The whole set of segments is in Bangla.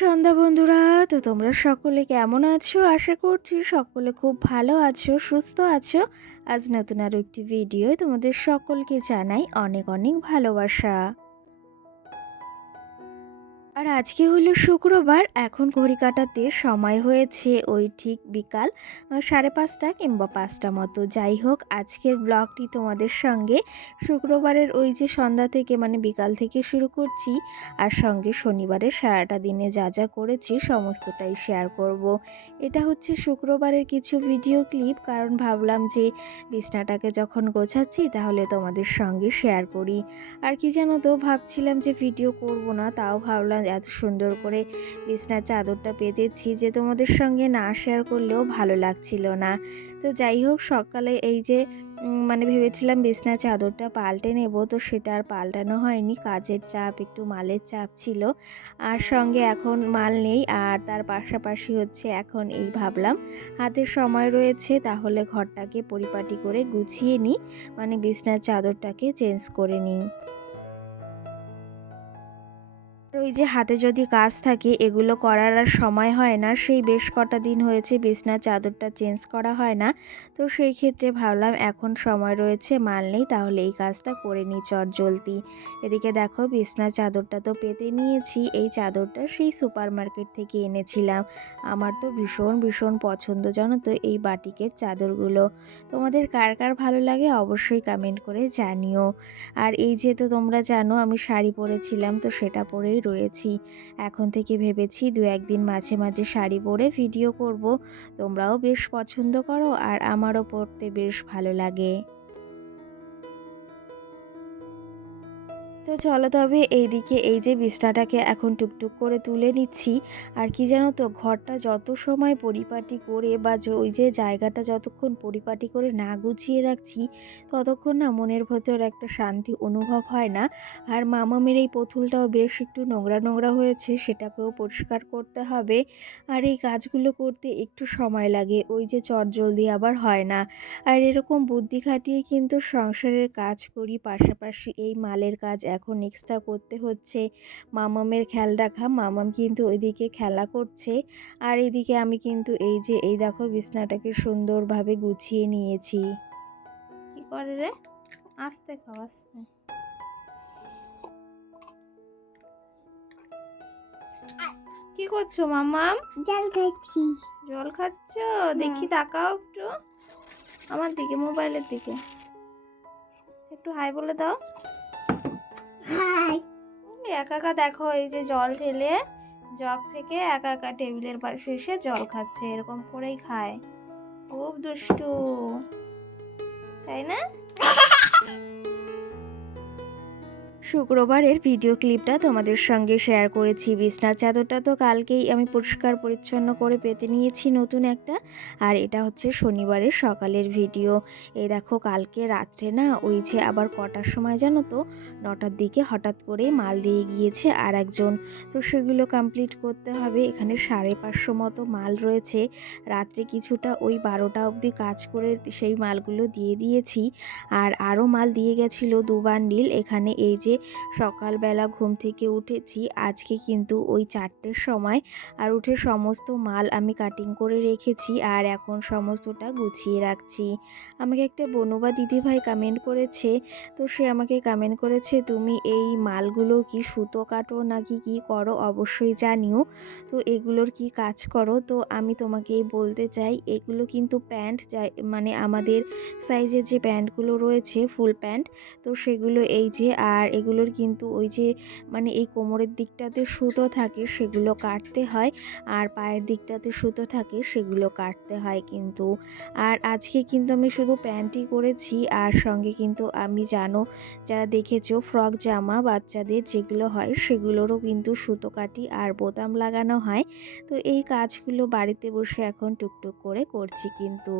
সন্ধ্যা বন্ধুরা। তো তোমরা সকলে কেমন আছো? আশা করছি সকলে খুব ভালো আছো, সুস্থ আছো। আজ নতুন আরও একটি ভিডিও তোমাদের সকলকে জানাই অনেক অনেক ভালোবাসা। আর আজকে হলো শুক্রবার। এখন ঘড়ি কাটাতে সময় হয়েছে ওই ঠিক বিকাল 5:30 কিংবা 5টা মতো। যাই হোক, আজকের ব্লগটি তোমাদের সঙ্গে শুক্রবারের ওই যে সন্ধ্যা থেকে মানে বিকাল থেকে শুরু করছি। আর সঙ্গে শনিবারের সারাটা দিনে যা যা করেছি সমস্তটাই শেয়ার করব। এটা হচ্ছে শুক্রবারের কিছু ভিডিও ক্লিপ, কারণ ভাবলাম যে বিছনাটাকে যখন গোছাচ্ছি তাহলে তোমাদের সঙ্গে শেয়ার করি। আর কি জানো তো, ভাবছিলাম যে ভিডিও করব না, তাও ভাবলাম এত সুন্দর করে বিছনার চাদরটা পেতেছি যে তোমাদের সঙ্গে না শেয়ার করলেও ভালো লাগছিল না। তো যাই হোক, সকালে এই যে মানে ভেবেছিলাম বিছনার চাদরটা পাল্টে নেব, তো সেটা আর পাল্টানো হয়নি। কাজের চাপ, একটু মালের চাপ ছিল, আর সঙ্গে এখন মাল নেই। আর তার পাশাপাশি হচ্ছে এখন এই ভাবলাম হাতে সময় রয়েছে, তাহলে ঘরটাকে পরিপাটি করে গুছিয়ে নিই, মানে বিছনার চাদরটাকে চেঞ্জ করে নিই। ওই যে হাতে যদি কাজ থাকে এগুলো করার আর সময় হয় না। সেই বেশ কটা দিন হয়েছে বিছনার চাদরটা চেঞ্জ করা হয় না। তো সেই ক্ষেত্রে ভাবলাম এখন সময় রয়েছে, মাল নেই, তাহলে এই কাজটা করে নিই চটজলদি। এদিকে দেখো, বিছনার চাদরটা তো পেতে নিয়েছি। এই চাদরটা সেই সুপার মার্কেট থেকে এনেছিলাম। আমার তো ভীষণ ভীষণ পছন্দ, জানো তো, এই বাটিকের চাদরগুলো। তোমাদের কার কার ভালো লাগে অবশ্যই কমেন্ট করে জানিও। আর এই যে, তো তোমরা জানো আমি শাড়ি পরেছিলাম, তো সেটা পরেই রয়েছি। এখন থেকে ভেবেছি দু একদিন মাঝে মাঝে শাড়ি পরে ভিডিও করব। তোমরাও বেশ পছন্দ করো আর আমারও পরতে বেশ ভালো লাগে। তো চলো তবে এইদিকে এই যে বিছনাটাকে এখন টুকটুক করে তুলে নিচ্ছি। আর কি জানো তো, ঘরটা যত সময় পরিপাটি করে বা ওই যে জায়গাটা যতক্ষণ পরিপাটি করে না গুছিয়ে রাখছি, ততক্ষণ না মনের ভেতর একটা শান্তি অনুভব হয় না। আর মামামের এই পুতুলটাও বেশ একটু নোংরা নোংরা হয়েছে, সেটাকেও পরিষ্কার করতে হবে। আর এই কাজগুলো করতে একটু সময় লাগে, ওই যে চটজলদি আবার হয় না। আর এরকম বুদ্ধি খাটিয়ে কিন্তু সংসারের কাজ করি, পাশাপাশি এই মালের কাজ এখন এক্সট্রা করতে হচ্ছে। মামামের খেয়াল রাখা, মামাম কিন্তু ওইদিকে খেলা করছে। আর এদিকে আমি কিন্তু এই যে এই দেখো বিছনাটাকে সুন্দরভাবে গুছিয়ে নিয়েছি। কি করে রে? আস্তে খাও, আস্তে। কি করছো মামাম? জল খাচ্ছি। জল খাচ্ছ? দেখি, তাকাও একটু আমার দিকে, মোবাইলের দিকে। একটু হাই বলে দাও। হাই। একা একা দেখো, এই যে জল ঢেলে জগ থেকে একা একা টেবিলের পাশে এসে জল খাচ্ছে, এরকম করেই খায়। খুব দুষ্টু, তাই না? শুক্রবারের ভিডিও ক্লিপটা তোমাদের সঙ্গে শেয়ার করেছি। বিছনার চাদরটা তো কালকেই আমি পরিষ্কার পরিচ্ছন্ন করে পেতে নিয়েছি নতুন একটা। আর এটা হচ্ছে শনিবারের সকালের ভিডিও। এই দেখো, কালকে রাত্রে না ওই যে আবার কটার সময় জানো তো, 9টার দিকে হঠাৎ করেই মাল দিয়ে গিয়েছে আর একজন। তো সেগুলো কমপ্লিট করতে হবে। এখানে 550 মতো মাল রয়েছে। রাত্রে কিছুটা ওই 12টা অবধি কাজ করে সেই মালগুলো দিয়ে দিয়েছি। আর আরও মাল দিয়ে গেছিলো 2 বান্ডিল। এখানে এই যে সকালবেলা ঘুম থেকে উঠেছি আজকে কিন্তু ওই 4টের সময়, আর উঠে সমস্ত মাল আমি কাটিং করে রেখেছি আর এখন সমস্তটা গুছিয়ে রাখছি। আমাকে একটা বনুবা দিদিভাই কমেন্ট করেছে, তো সে আমাকে কমেন্ট করেছে, তুমি এই মালগুলো কি সুতো কাটো নাকি কি করো অবশ্যই জানিও। তো এগুলোর কি কাজ করো? তো আমি তোমাকেই বলতে চাই, এগুলো কিন্তু প্যান্ট, মানে আমাদের সাইজের যে প্যান্টগুলো রয়েছে ফুল প্যান্ট, তো সেগুলো এই যে। আর এগুলোর কিন্তু ওই যে মানে এই কোমরের দিকটাতে সুতো থাকে সেগুলো কাটতে হয়, আর পায়ের দিকটাতে সুতো থাকে সেগুলো কাটতে হয় কিন্তু। আর আজকে কিন্তু আমি শুধু প্যান্টই করেছি, আর সঙ্গে কিন্তু আমি জানো যারা দেখেছো ফ্রক জামা বাচ্চাদের যেগুলো হয় সেগুলোরও কিন্তু সুতো কাটি আর বোতাম লাগানো হয়। তো এই কাজগুলো বাড়িতে বসে এখন টুকটুক করে করছি কিন্তু।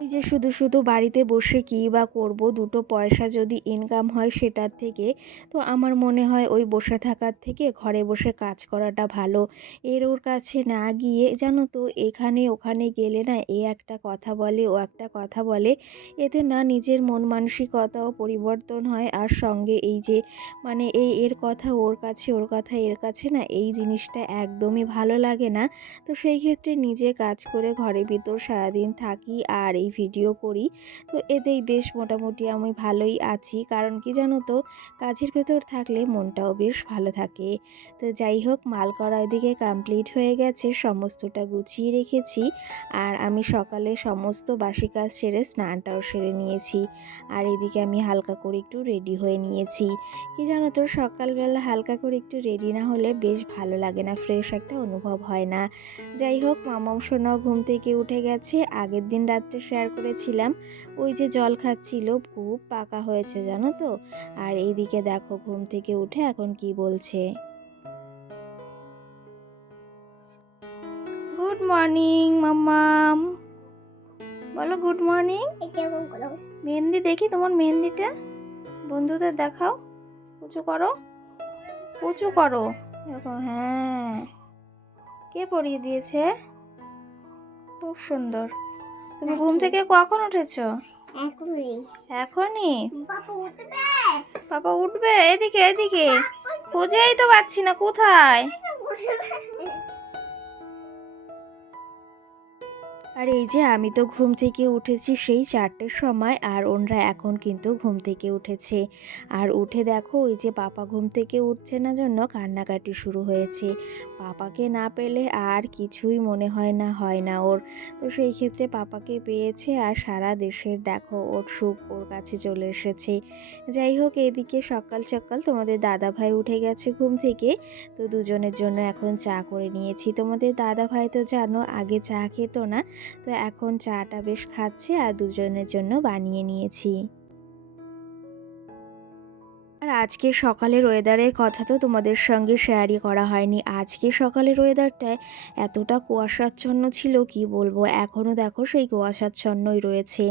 ওই যে শুধু শুধু বাড়িতে বসে কী বা করব, দুটো পয়সা যদি ইনকাম হয় সেটার থেকে, তো আমার মনে হয় ওই বসে থাকার থেকে ঘরে বসে কাজ করাটা ভালো। এর ওর কাছে না গিয়ে জানো তো, এখানে ওখানে গেলে না এ একটা কথা বলে ও একটা কথা বলে, এতে না নিজের মন মানসিকতাও পরিবর্তন হয়। আর সঙ্গে এই যে মানে এর কথা ওর কাছে, ওর কথা এর কাছে, না এই জিনিসটা একদমই ভালো লাগে না। তো সেই ক্ষেত্রে নিজে কাজ করে ঘরের ভিতর সারাদিন থাকি আর এই ভিডিও করি, তো এতেই বেশ মোটামুটি আমি ভালোই আছি। কারণ কি জানো তো, কাজের ভেতর থাকলে মনটাও বেশ ভালো থাকে। তো যাই হোক, মাল করা এদিকে কমপ্লিট হয়ে গেছে, সমস্তটা গুছিয়ে রেখেছি। আর আমি সকালে সমস্ত বাসি কাজ সেরে স্নানটাও সেরে নিয়েছি। আর এদিকে আমি হালকা করে একটু রেডি হয়ে নিয়েছি। কি জানো তো, সকালবেলা হালকা করে একটু রেডি না হলে বেশ ভালো লাগে না, ফ্রেশ একটা অনুভব হয় না। যাই হোক, মামাম সোনাও ঘুম থেকে উঠে গেছে। আগের দিন রাত্রে শেয়ার করেছিলাম ওই যে জল খাচ্ছিল, খুব পাকা হয়েছে জানো তো। আর এইদিকে দেখো ঘুম থেকে উঠে এখন কি বলছে। গুড মর্নিং মাম্মাম, বলো গুড মর্নিং। মেহেন্দি দেখি তোমার মেহেন্দিটা, বন্ধুদের দেখাও। উঁচু করো, উঁচু করো, দেখো। হ্যাঁ, কে পরিয়ে দিয়েছে? খুব সুন্দর। তুমি ঘুম থেকে কখন উঠেছো? এখনই। এখনই? বাবা উঠবে। পাপা উঠবে? এদিকে এদিকে, খুঁজেই তো পাচ্ছি না, কোথায়? আর এই যে আমি তো ঘুম থেকে উঠেছি সেই 4টের সময়, আর ওনরা এখন কিন্তু ঘুম থেকে উঠেছে। আর উঠে দেখো ওই যে পাপা ঘুম থেকে উঠছে না জন্য কান্নাকাটি শুরু হয়েছে। পাপাকে না পেলে আর কিছুই মনে হয় না ওর। তো সেই ক্ষেত্রে পাপাকে পেয়েছে আর সারা দেশের দেখো ওর সুখ ওর কাছে চলে এসেছে। যাই হোক, এইদিকে সকাল সকাল তোমাদের দাদা ভাই উঠে গেছে ঘুম থেকে। তো দুজনের জন্য এখন চা করে নিয়েছি। তোমাদের দাদা ভাই তো জানো আগে চা খেত না, তো এখন চাটা বেশ খাচ্ছে আর দুজনের জন্য বানিয়ে নিয়েছি। আর আজকে সকালের ওয়েদারের কথা তো তোমাদের সঙ্গে শেয়ারই করা হয়নি। আজকে সকালের ওয়েদারটায় এতটা কুয়াশাচ্ছন্ন ছিল কি বলবো, এখনও দেখো সেই কুয়াশাচ্ছন্নই রয়েছে।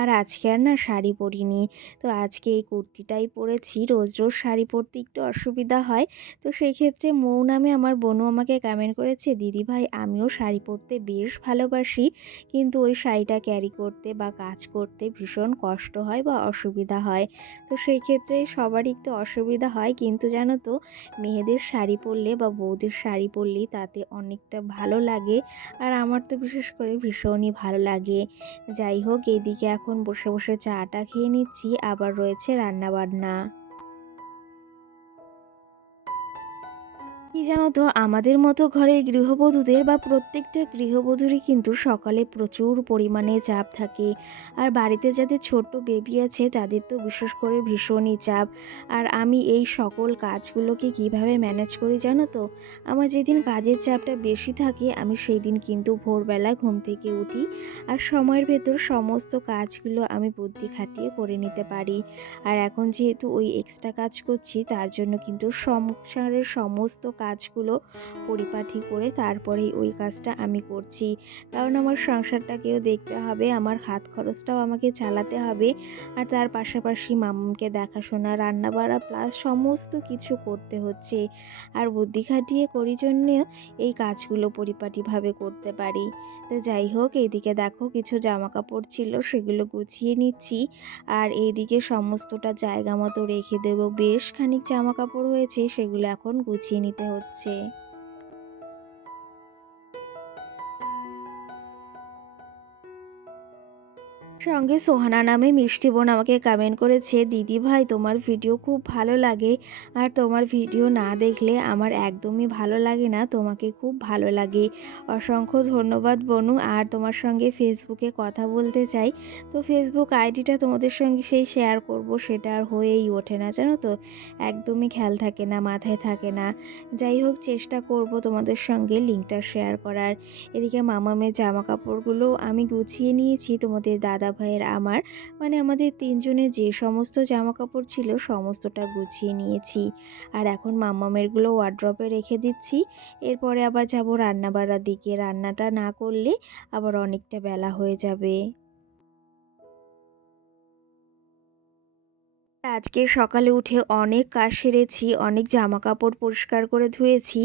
আর আজকে আর না শাড়ি পরিনি, তো আজকে এই কুর্তিটাই পরেছি। রোজ রোজ শাড়ি পরতে একটু অসুবিধা হয়, তো সেই ক্ষেত্রে মৌ নামে আমার বোনও আমাকে কমেন্ট করেছে, দিদি ভাই আমিও শাড়ি পরতে বেশ ভালোবাসি, কিন্তু ওই শাড়িটা ক্যারি করতে বা কাজ করতে ভীষণ কষ্ট হয় বা অসুবিধা হয়। তো সেই ক্ষেত্রে সবারই একটু অসুবিধা হয়, কিন্তু জানো তো, মেয়েদের শাড়ি পরলে বা বউদের শাড়ি পরলেই তাতে অনেকটা ভালো লাগে। আর আমার তো বিশেষ করে ভীষণই ভালো লাগে। যাই হোক, এইদিকে এখন বসে বসে চাটা খেয়ে নিচ্ছি, আবার রয়েছে রান্না বান্না। কি জানো তো, আমাদের মতো ঘরের গৃহবধূদের বা প্রত্যেকটা গৃহবধূরই কিন্তু সকালে প্রচুর পরিমাণে চাপ থাকে। আর বাড়িতে যাদের ছোট্ট বেবি আছে তাদের তো বিশেষ করে ভীষণই চাপ। আর আমি এই সকল কাজগুলোকে কিভাবে ম্যানেজ করি জানো তো, আমার যেদিন কাজের চাপটা বেশি থাকে আমি সেই দিন কিন্তু ভোরবেলা ঘুম থেকে উঠি, আর সময়ের ভেতর সমস্ত কাজগুলো আমি বুদ্ধি খাটিয়ে করে নিতে পারি। আর এখন যেহেতু ওই এক্সট্রা কাজ করছি, তার জন্য কিন্তু সংসারের সমস্ত কাজগুলো পরিপাটি করে তারপরেই ওই কাজটা আমি করছি। কারণ আমার সংসারটাকেও দেখতে হবে, আমার হাত খরচটাও আমাকে চালাতে হবে, আর তার পাশাপাশি মাম্মামকে দেখাশোনা, রান্নাবাড়া প্লাস সমস্ত কিছু করতে হচ্ছে। আর বুদ্ধি খাটিয়ে করি জন্য এই কাজগুলো পরিপাটিভাবে করতে পারি। তো যাই হোক, এইদিকে দেখো কিছু জামা কাপড় ছিল সেগুলো গুছিয়ে নিচ্ছি। আর এইদিকে সমস্তটা জায়গা মতো রেখে দেবো, বেশ খানিক জামা কাপড় হয়েছে সেগুলো এখন গুছিয়ে নিতে হচ্ছে। সঙ্গে সোহানা নামে মিষ্টি বোন আমাকে কমেন্ট করেছে, দিদি ভাই তোমার ভিডিও খুব ভালো লাগে, আর তোমার ভিডিও না দেখলে আমার একদমই ভালো লাগে না, তোমাকে খুব ভালো লাগে। অসংখ্য ধন্যবাদ বনু। আর তোমার সঙ্গে ফেসবুকে কথা বলতে চাই, তো ফেসবুক আইডিটা তোমাদের সঙ্গে সেই শেয়ার করব, সেটা আর হয়েই ওঠে না জানো তো, একদমই খেয়াল থাকে না, মাথায় থাকে না। যাই হোক, চেষ্টা করব তোমাদের সঙ্গে লিঙ্কটা শেয়ার করার। এদিকে মামামের জামা কাপড়গুলো আমি গুছিয়ে নিয়েছি, তোমাদের দাদা ভাইয়ের আমার মানে আমাদের তিনজনের যে সমস্ত জামা কাপড় ছিল সমস্তটা গুছিয়ে নিয়েছি। আর এখন মামামেরগুলো ওয়ার্ড্রপে রেখে দিচ্ছি। এরপরে আবার যাব রান্না বাড়ার দিকে, রান্নাটা না করলে আবার অনেকটা বেলা হয়ে যাবে। আজকে সকালে উঠে অনেক কাজ সেরেছি, অনেক জামা কাপড় পরিষ্কার করে ধুয়েছি।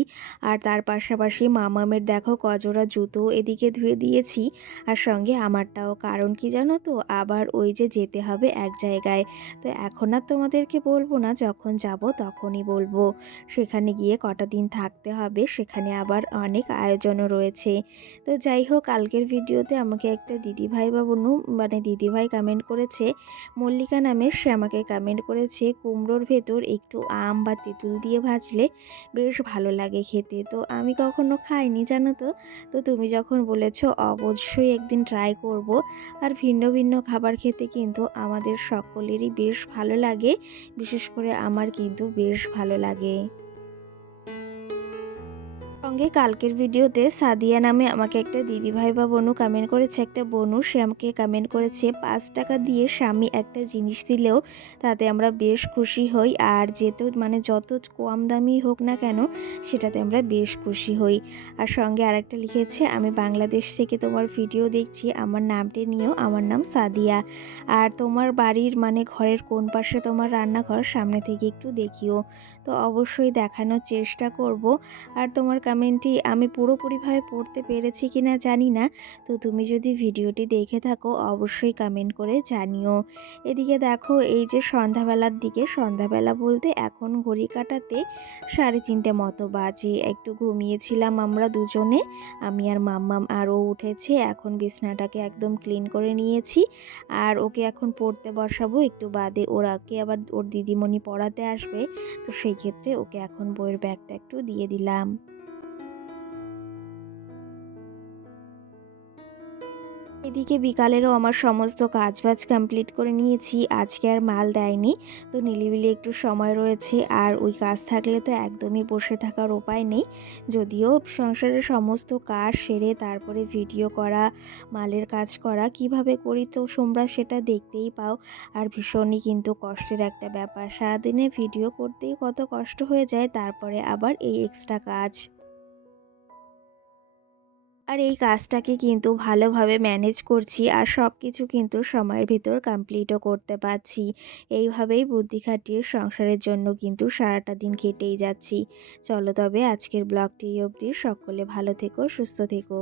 আর তার পাশাপাশি মামামের দেখো কজোড়া জুতো এদিকে ধুয়ে দিয়েছি, আর সঙ্গে আমারটাও। কারণ কি জানো তো, আবার ওই যে যেতে হবে এক জায়গায়। তো এখন আর তোমাদেরকে বলবো না, যখন যাব তখনই বলবো। সেখানে গিয়ে কটা দিন থাকতে হবে, সেখানে আবার অনেক আয়োজনও রয়েছে। তো যাই হোক, কালকের ভিডিওতে আমাকে একটা দিদিভাই বা বোনু মানে দিদিভাই কমেন্ট করেছে, মল্লিকা নামের, সে আমাকে কমেন্ট করেছে কুমড়োর ভেতর একটু আম বা তেঁতুল দিয়ে ভাজলে বেশ ভালো লাগে খেতে। তো আমি কখনো খাইনি জানো তো। তো তুমি যখন বলেছো অবশ্যই একদিন ট্রাই করব। আর ভিন্ন ভিন্ন খাবার খেতে কিন্তু আমাদের সকলেরই বেশ ভালো লাগে, বিশেষ করে আমার কিন্তু বেশ ভালো লাগে। সঙ্গে কালকের ভিডিওতে সাদিয়া নামে আমাকে একটা দিদিভাই বা বোনু কমেন্ট করেছে, একটা বোনু, সে আমাকে কমেন্ট করেছে 5 টাকা দিয়ে স্বামী একটা জিনিস দিলেও তাতে আমরা বেশ খুশি হই, আর যেহেতু মানে যত কম দামি হোক না কেন সেটাতে আমরা বেশ খুশি হই। আর সঙ্গে আরেকটা লিখেছে, আমি বাংলাদেশ থেকে তোমার ভিডিও দেখছি, আমার নামটি নিও, আমার নাম সাদিয়া। আর তোমার বাড়ির মানে ঘরের কোন পাশে তোমার রান্নাঘর, সামনে থেকে একটু দেখিও। তো অবশ্যই দেখানোর চেষ্টা করব। আর তোমার কমেন্টটি আমি পুরোপুরিভাবে পড়তে পেরেছি কিনা জানি না। তো তুমি যদি ভিডিওটি দেখে থাকো অবশ্যই কমেন্ট করে জানিও। এদিকে দেখো, এই যে সন্ধ্যাবেলার দিকে, সন্ধ্যাবেলা বলতে এখন ঘড়ি কাটাতে 3:30 মতো বাজে। একটু ঘুমিয়েছিলাম আমরা দুজনে, আমি আর মাম্মাম। আর ও উঠেছে, এখন বিছনাটাকে একদম ক্লিন করে নিয়েছি। আর ওকে এখন পড়তে বসাবো একটু বাদে, ওরাকে আবার ওর দিদিমণি পড়াতে আসবে। তো সেই ক্ষেত্রে ওকে এখন বইয়ের ব্যাগটা একটু দিয়ে দিলাম। এদিকে বিকালেরও আমার সমস্ত কাজবাজ কমপ্লিট করে নিয়েছি, আজকে আর মাল দেয়নি। তো নিলিবিলি একটু সময় রয়েছে, আর ওই কাজ থাকলে তো একদমই বসে থাকার উপায় নেই। যদিও সংসারের সমস্ত কাজ সেরে তারপরে ভিডিও করা, মালের কাজ করা কিভাবে করি তো তোমরা সেটা দেখতেই পাও। আর ভীষণই কিন্তু কষ্টের একটা ব্যাপার, সারাদিনে ভিডিও করতেই কত কষ্ট হয়ে যায়, তারপরে আবার এই এক্সট্রা কাজ। আর এই কাজটাকে কিন্তু ভালোভাবে ম্যানেজ করছি, আর সব কিছু কিন্তু সময়ের ভিতর কমপ্লিটও করতে পারছি। এইভাবেই বুদ্ধি খাটিয়ে সংসারের জন্য কিন্তু সারাটা দিন কেটেই যাচ্ছি। চলো তবে আজকের ব্লগটি এই অবধি, সকলে ভালো থেকো, সুস্থ থেকো।